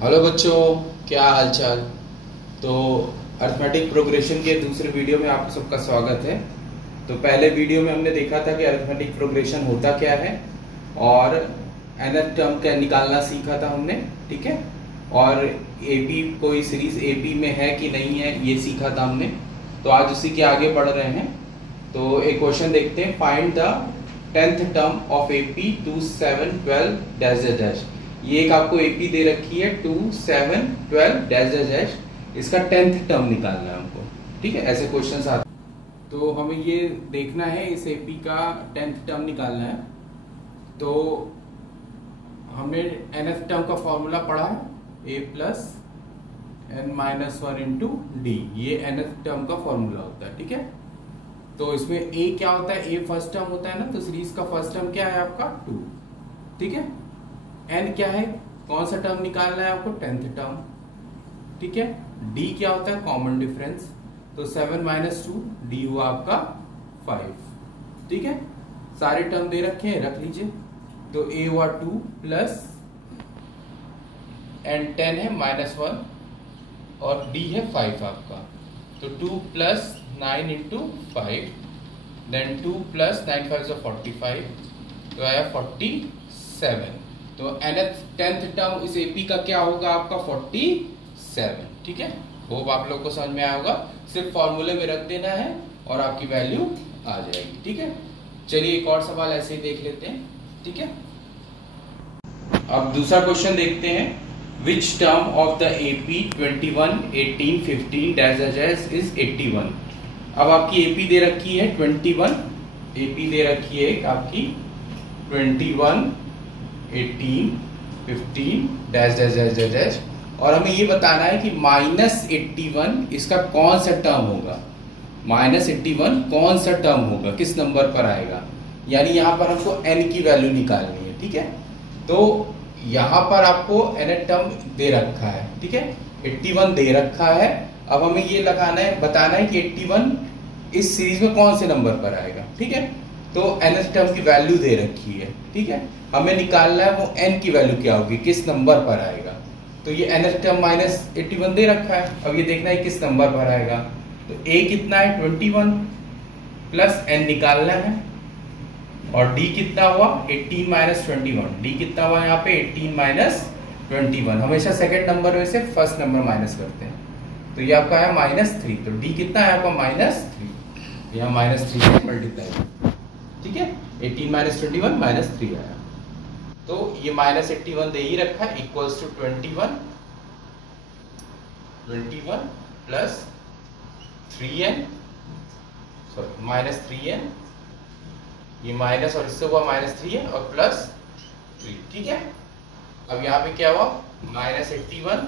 Hello बच्चों, क्या हाल चाल। तो अरिथमेटिक प्रोग्रेशन के दूसरे वीडियो में आप सबका स्वागत है। तो पहले वीडियो में हमने देखा था कि अरिथमेटिक प्रोग्रेशन होता क्या है और nth टर्म का निकालना सीखा था हमने, ठीक है। और एपी कोई सीरीज एपी में है कि नहीं है ये सीखा था हमने। तो आज उसी के आगे बढ़ रहे हैं। तो एक क्वेश्चन देखते हैं, find the 10th term of AP 2 7 12 dash dash. ये एक आपको एपी दे रखी है 2 7 12 डैश डैश, इसका 10th टर्म निकालना है हमको, ठीक है। ऐसे क्वेश्चंस आते हैं तो हमें ये देखना है, इस एपी का 10th टर्म निकालना है। तो हमने nth टर्म का फॉर्मूला पढ़ा है, a plus n minus 1 into D, ये nth टर्म का फॉर्मूला होता है, ठीक है। तो इसमें a क्या होता है, a फर्स्ट टर्म होता है ना, तो सीरीज का फर्स्ट टर्म क्या है आपका 2, ठीक है। n क्या है, कौन सा टर्म निकालना है आपको, 10th टर्म, ठीक है। d क्या होता है, कॉमन डिफरेंस, तो 7 माइनस 2 d हुआ आपका 5, ठीक है। सारे टर्म दे रखे हैं, रख लीजिए। तो a हुआ 2 प्लस n 10 है माइनस 1 और d है 5 आपका। तो 2 प्लस 9 इंटू 5, देन 2 प्लस 9 5 45, तो आया 47। तो 10th टर्म इस एपी का क्या होगा आपका 47, ठीक है। होप आप लोग को समझ में आया होगा, सिर्फ फॉर्मूले में रख देना है और आपकी वैल्यू आ जाएगी, ठीक है। चलिए एक और सवाल ऐसे ही देख लेते हैं, ठीक है। अब दूसरा क्वेश्चन देखते हैं, which term of the AP 21 18 15 dash dash is 81। अब आपकी एपी दे रखी है 21, एपी दे रखी है आपकी 21 18 15 dash dash dash dash dash, और हमें ये बताना है कि -81 इसका कौन सा टर्म होगा। -81 कौन सा टर्म होगा, किस नंबर पर आएगा, यानी यहाँ पर हमको n की वैल्यू निकालनी है, ठीक है। तो यहाँ पर आपको n टर्म दे रखा है, ठीक है, 81 दे रखा है। अब हमें ये लगाना है, बताना है कि 81 इस सीरीज में कौन से नंबर पर आएगा, ठीक है। तो nth टर्म की वैल्यू दे रखी है, ठीक है। हमें निकालना है वो n की वैल्यू क्या होगी, किस नंबर पर आएगा। तो ये nth टर्म -81 दे रखा है, अब ये देखना है किस नंबर पर आएगा। तो a कितना है 21 प्लस n निकालना है, और d कितना हुआ 18 माइनस 21, d कितना हुआ यहाँ पे 18 माइनस 21। हमेशा सेकंड नंबर में से फर्स्ट नंबर माइनस करते हैं। तो ये आपका आया -3, तो d कितना है आपका -3, यहाँ -3 से मल्टीप्लाई, ठीक है। 18 माइनस 21 -3 आया। तो ये -81 दे ही रखा है, equals to 21 plus 3n, sorry -3n, ये माइनस और इससे हुआ -3n और प्लस 3, ठीक है। अब यहाँ पे क्या हुआ, -81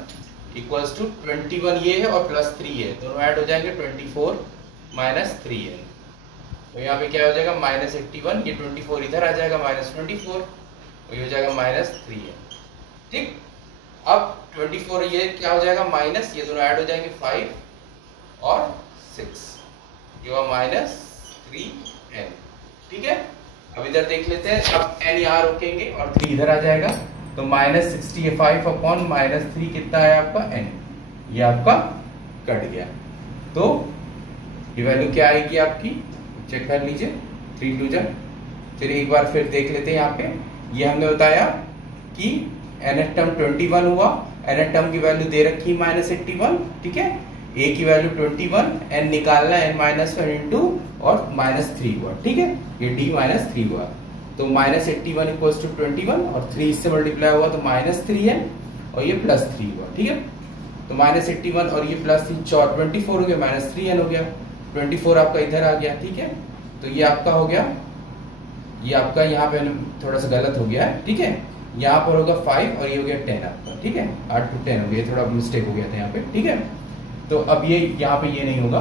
इक्वल्स टू 21 ये है और प्लस 3 है, दोनों ऐड हो जाएंगे 24 माइनस 3n। तो यहाँ पे क्या हो जाएगा -81, ये 24 इधर आ जाएगा -24, तो ये हो जाएगा -3n, ठीक। अब 24 ये क्या हो जाएगा माइनस, ये दोनों ऐड हो जाएंगे 5 और 6, ये हुआ -3n, ठीक है। अब इधर देख लेते हैं, अब n यहाँ रोकेंगे और 3 इधर आ जाएगा, तो -65 अपॉन -3 कितना है आपका n, ये आपका कट गया। तो ये वैल्यू क्या आएगी आपकी, चेक कर लीजिए, 3 2 जा। चलिए एक बार फिर देख लेते हैं। यहाँ पे ये हमने बताया कि nth टर्म 21 हुआ, nth टर्म की वैल्यू दे रखी -81, ठीक है। a की वैल्यू 21, n निकालना n माइनस 1 इंटू और -3 हुआ, ठीक है। ये d -3 हुआ, तो -81 इक्वल्स टू 21 और 3 इससे मल्टीप्लाई हुआ तो -3n और ये +3 हुआ, ठीक है। तो -81 और ये +3 24 हो गया, -3n हो गया, 24 आपका इधर आ गया, ठीक है। तो ये आपका हो गया, ये आपका यहाँ पे थोड़ा सा गलत हो गया है, ठीक है। यहाँ पर होगा 5 और ये हो गया 10 आपका, ठीक है, 8 to 10 हो गया, थोड़ा मिस्टेक हो गया था यहाँ पे, ठीक है। तो अब ये यहाँ पे ये नहीं होगा,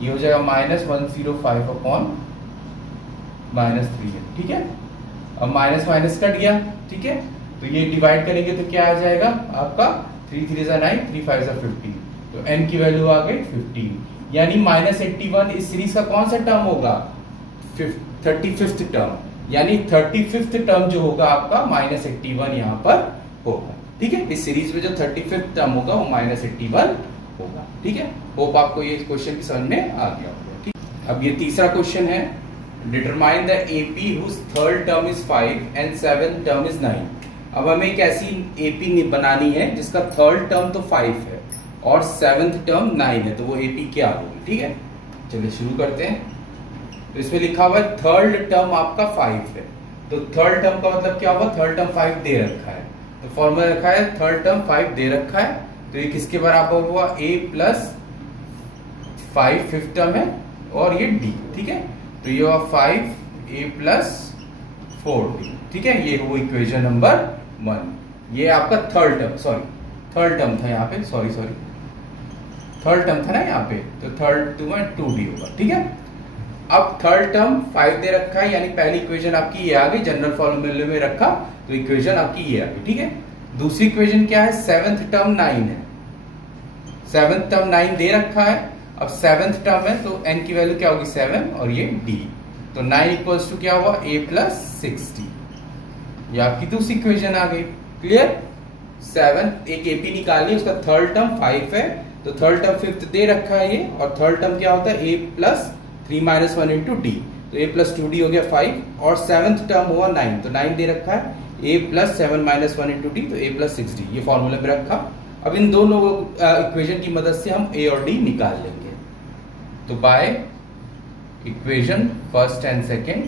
ये हो जाएगा -105 अपॉन -3n, ठीक है। अब माइनस माइनस कट गया, ठीक है। तो ये डिवाइड करेंगे तो क्या आ जाएगा आपका 3 3 9, 3 5 15, तो n की वैल्यू आ गई 15, यानी -81 इस सीरीज का कौन सा टर्म होगा, 35th टर्म, यानी 35th टर्म जो होगा आपका -81 यहाँ पर होगा, ठीक है, इस सीरीज में जो 35th टर्म होगा वो -81 होगा। ठीक है, होप आपको ये क्वेश्चन की समझ में आ गया होगा। ठीक, अब ये तीसरा क्वेश्चन है, determine the AP whose third term is 5 and 7th term is 9। अब हमें एक ऐसी एपी बनानी है जिसका थर्ड टर्म तो 5 है और 7th टर्म 9 है, तो वो एपी क्या होगी। ठीक है, चलिए शुरू करते हैं। तो इसमें लिखा हुआ है थर्ड टर्म आपका 5 है, तो थर्ड टर्म का मतलब क्या होगा, थर्ड टर्म 5 दे रखा है, तो फॉर्मूला रखा है थर्ड टर्म 5 दे रखा है, तो ये किसके बराबर हुआ, a प्लस 5 फिफ्थ टर्म है और ये d। ठीक है, तो ये हुआ 5a प्लस 4d। ठीक है, ये हुआ इक्वेशन नंबर 1। ये आपका थर्ड टर्म, थर्ड टर्म था यहाँ पे, थर्ड टर्म था ना यहाँ पे, तो थर्ड टर्म 2d होगा। ठीक है, अब थर्ड टर्म 5 दे रखा है, यानी पहली इक्वेशन आपकी ये आ गई, जनरल फॉर्मूले में रखा तो इक्वेशन आपकी ये आ गई। ठीक है, दूसरी इक्वेशन क्या है, 7th टर्म 9 है, 7th टर्म 9 दे रखा है। अब 7th टर्म है तो n की वैल्यू क्या होगी 7 और ये d, तो 9 इक्वल्स टू क्या हुआ a प्लस 6d, ये आपकी दूसरी इक्वेशन आ गई। क्लियर, 7 एक एपी निकालिए, उसका थर्ड टर्म 5 है, तो थर्ड टर्म 5th दे रखा है ये, और थर्ड टर्म क्या होता है a प्लस 3 - 1 इंटू डी, तो a प्लस 2d हो गया 5, और 7th टर्म हुआ 9, तो 9 दे रखा है, a प्लस 7 - 1 इंटू डी, तो a प्लस 6d, ये फॉर्मूले में रखा। अब इन दोनों इक्वेशन की मदद से हम a और d निकाल लेंगे। तो by equation first and second,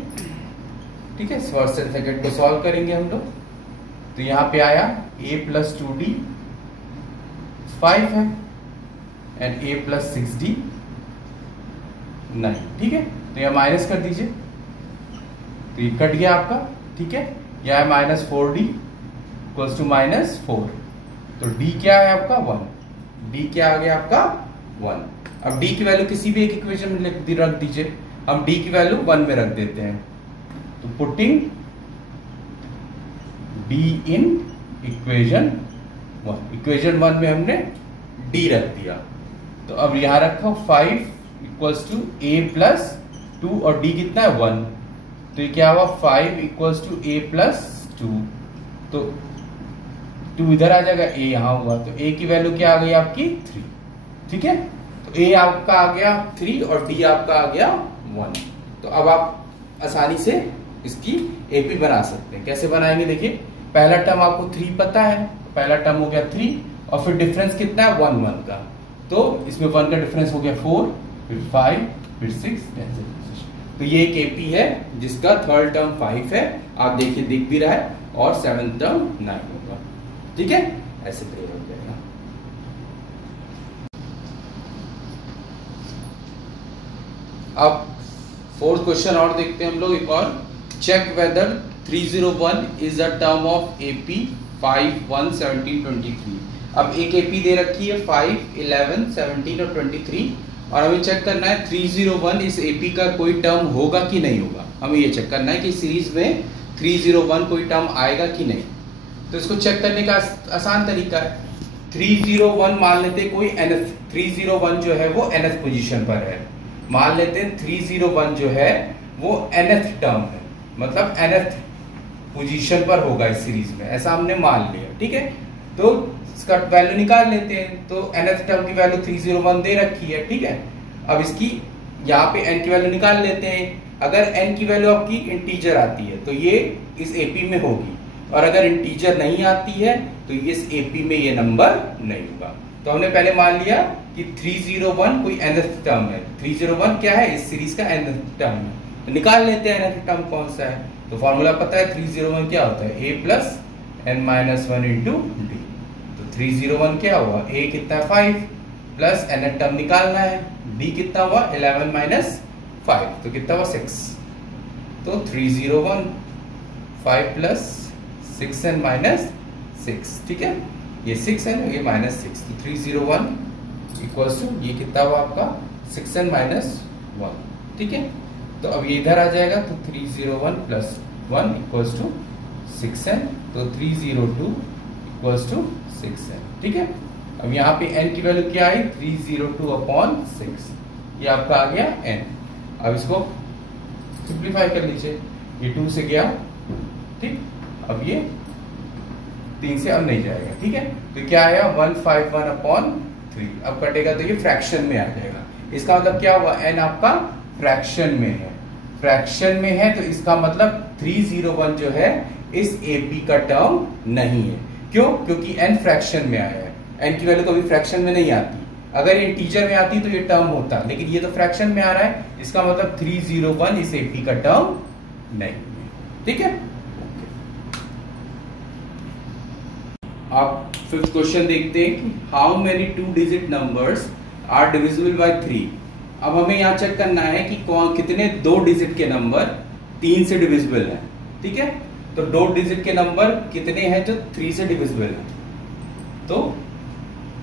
ठीक है, फर्स्ट एंड सेकेंड को सॉल्व करेंगे हम लोग। तो यहां पे आया a प्लस 2d 5 है एंड a प्लस 6d 9। ठीक है, तो यह माइनस कर दीजिए, तो ये कट गया आपका। ठीक है, यह है -4d इक्वल्स टू -4, तो d क्या है आपका 1, d क्या आ गया आपका 1। अब d की वैल्यू किसी भी एक इक्वेशन में रख दीजिए, हम d की वैल्यू 1 में रख देते हैं, तो putting d in equation 1, equation 1 में हमने d रख दिया, तो अब यहां रखो 5 इक्वल्स टू a प्लस 2 और d कितना है 1, तो ये क्या हुआ 5 इक्वल्स टू a प्लस 2, तो 2 इधर आ जाएगा, a यहां हुआ, तो a की वैल्यू क्या आ गई आपकी 3। ठीक है, तो a आपका आ गया 3 और d आपका आ गया 1। तो अब आप आसानी से इसकी AP बना सकते हैं। कैसे बनाएंगे, देखिए पहला टर्म आपको 3 पता है, पहला टर्म हो गया 3, और फिर डिफरेंस कितना है 1 1 का, तो इसमें 1 का डिफरेंस हो गया 4, फिर 5, फिर 6, तो ये एक AP है जिसका थर्ड टर्म 5 है, आप देखिए दिख भी रहा है, और 7th टर्म 9 होगा। ठीक है, ऐसे क्लियर हो जाएगा। अब फोर्थ क्वेश्चन और देखते हैं हम लोग एक और, check whether 301 is a term of AP 5, 1, 17, 23। अब एक AP दे रखी है 5, 11, 17 और 23, और हमें चेक करना है 301 इस AP का कोई टर्म होगा कि नहीं होगा। हमें ये चेक करना है कि सीरीज में 301 कोई टर्म आएगा कि नहीं। तो इसको चेक करने का आसान तरीका है, 301 मान लेते हैं कोई nth, 301 जो है वो nth पोजीशन पर है, मान लेते हैं 301 जो है वो nth टर्म है, मतलब nth पोजीशन पर होगा इस सीरीज में, ऐसा हमने मान लिया। ठीक है, तो इसका वैल्यू निकाल लेते हैं, तो nth टर्म की वैल्यू 301 दे रखी है। ठीक है, अब इसकी यहाँ पे n की वैल्यू निकाल लेते हैं। अगर n की वैल्यू आपकी इंटीजर आती है तो ये इस AP में होगी, और अगर इंटीजर नहीं आती है तो इस AP में ये नंबर नहीं होगा। तो हमने पहले मान लिया कि 301 कोई nth टर्म है, 301 क्या है, इस सीरीज का nth टर्म है, तो निकाल लेते हैं nth टर्म कौन सा है। तो फॉर्मूला पता है 301 क्या होता है, a plus n-1 into D, तो 301 क्या हुआ, a कितना 5 प्लस nth टर्म निकालना है, d कितना हुआ 11 माइनस 5, तो कितना हुआ 6, तो 301 5 प्लस 6n माइनस 6। ठीक है, ये 6 है ना, ये -6, तो 301 इक्वल्स टू ये कितना हुआ आपका 6n माइनस 1। ठीक है, तो अब ये इधर आ जाएगा, तो 301 प्लस 1 इक्वल्स टू 6n, तो 302 इक्वल्स टू 6n। ठीक है, अब यहाँ पे n की वैल्यू क्या आई 302/6, ये आपका आ गया n। अब इसको सिंप्लीफाई कर लीजिए, ये 2 से गया, ठीक, अब ये 3 से अब नहीं जाएगा, ठीक है। तो क्या आया 151/3, अब कटेगा तो ये फ्रैक्शन में आ जाएगा। इसका मतलब क्या हुआ, n आपका फ्रैक्शन में है, फ्रैक्शन में है, तो इसका मतलब 301 जो है इस AP का टर्म नहीं है। क्यों? क्योंकि n फ्रैक्शन में आया है, n की वैल्यू कभी फ्रैक्शन में नहीं आती, अगर ये इंटीजर में आती तो ये टर्म होता, लेकिन ये तो फ्रैक्शन में आ रहा है, इसका मतलब 301 इस AP का टर्म नहीं है, ठीक है। आप 5th क्वेश्चन देखते हैं कि how many 2 digit numbers are divisible by 3। अब हमें यहाँ चेक करना है कि कितने 2 डिजिट के नंबर 3 से डिविजिबल है, ठीक है। तो 2 डिजिट के नंबर कितने हैं जो 3 से डिविजिबल है। तो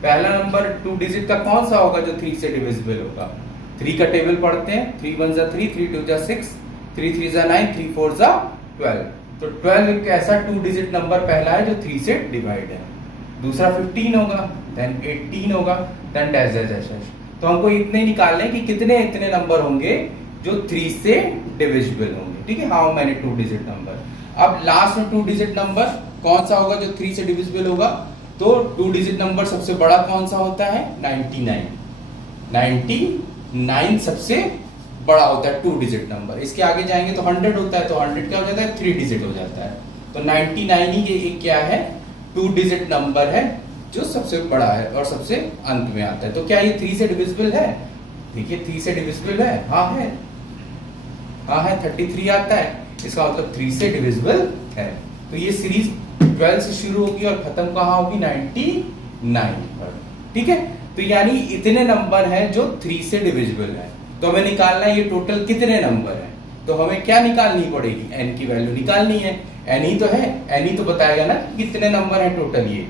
पहला नंबर 2 डिजिट का कौन सा होगा जो 3 से डिविजिबल होगा। 3 का टेबल पढ़ते हैं, 3 1 जा 3, 3 2 जा 6, 3 3 जा 9, 3 4 जा 12। तो 12 एक ऐसा 2 डिजिट नंबर पहला है जो 3 से डिवाइड है। दूसरा 15 होगा, देन 18 होगा, then dash dash dash dash. तो हमको इतने निकालने कि कितने इतने नंबर होंगे जो 3 से डिविजिबल होंगे, ठीक है। How many 2 digit number. अब लास्ट में 2 डिजिट नंबर कौन सा होगा जो 3 से डिविजिबल होगा। तो 2 डिजिट नंबर सबसे बड़ा कौन सा होता है, 99। 99 सबसे बड़ा होता है 2 डिजिट नंबर। इसके आगे जाएंगे तो 100 होता है, तो 100 क्या हो जाता है, 3 डिजिट हो जाता है। तो 99 ही एक क्या है, 2 डिजिट नंबर है जो सबसे बड़ा है और सबसे अंत में आता है। तो क्या ये 3 से डिविजिबल है, देखिए 3 से डिविजिबल है, हाँ है, हाँ है, 33 आता है, इसका मतलब 3 से डिविजिबल है। तो ये सीरीज 12 से शुरू होगी और खत्म कहाँ होगी, 99 पर, ठीक है। तो यानी इतने नंबर हैं जो 3 से डिविजिबल है। तो हमें निकालना है ये टोटल कितने नंबर है। तो हमें क्या निकालनी पड़ेगी, n की वैल्यू निकालनी है। n ही तो है, n ही तो बताएगा ना कितने नंबर है टोटल ये।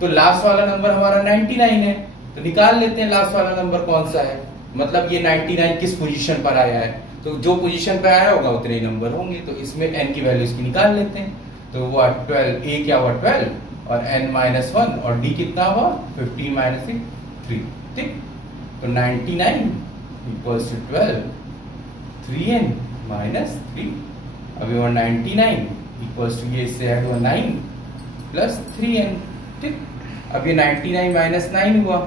तो लास्ट वाला नंबर हमारा 99 है, तो निकाल लेते हैं लास्ट वाला नंबर कौन सा है, मतलब ये 99 किस पोजीशन पर आया है। तो जो पोजीशन पर आया होगा उतने ही नंबर होंगे, तो इसमें n की वैल्यू इसकी निकाल लेते हैं। तो वो 12, a क्या हुआ 12 और n-1 और d कितना हुआ 15 - 3, ठीक। तो 99 इक्वल्स टू 12, 3n - 3। अभी वो 99 इक्वल्स टू ये इससे ऐड हुआ 9 प्लस 3n, ठीक। अब ये 99 - 9 हुआ,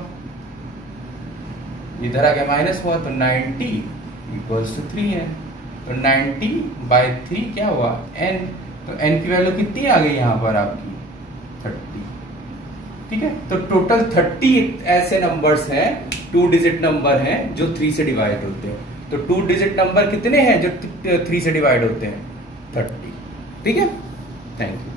इधर आ गया माइनस हुआ, तो 90 इक्वल्स टू 3n। तो 90/3 क्या हुआ n। तो n की वैल्यू कितनी आ गई यहाँ पर आपकी 30, ठीक है। तो टोटल 30 ऐसे नंबर्स हैं, 2 डिजिट नंबर हैं जो 3 से डिवाइड होते हैं। तो 2 डिजिट नंबर कितने हैं जो 3 से डिवाइड होते हैं, 30, ठीक है। Thank you.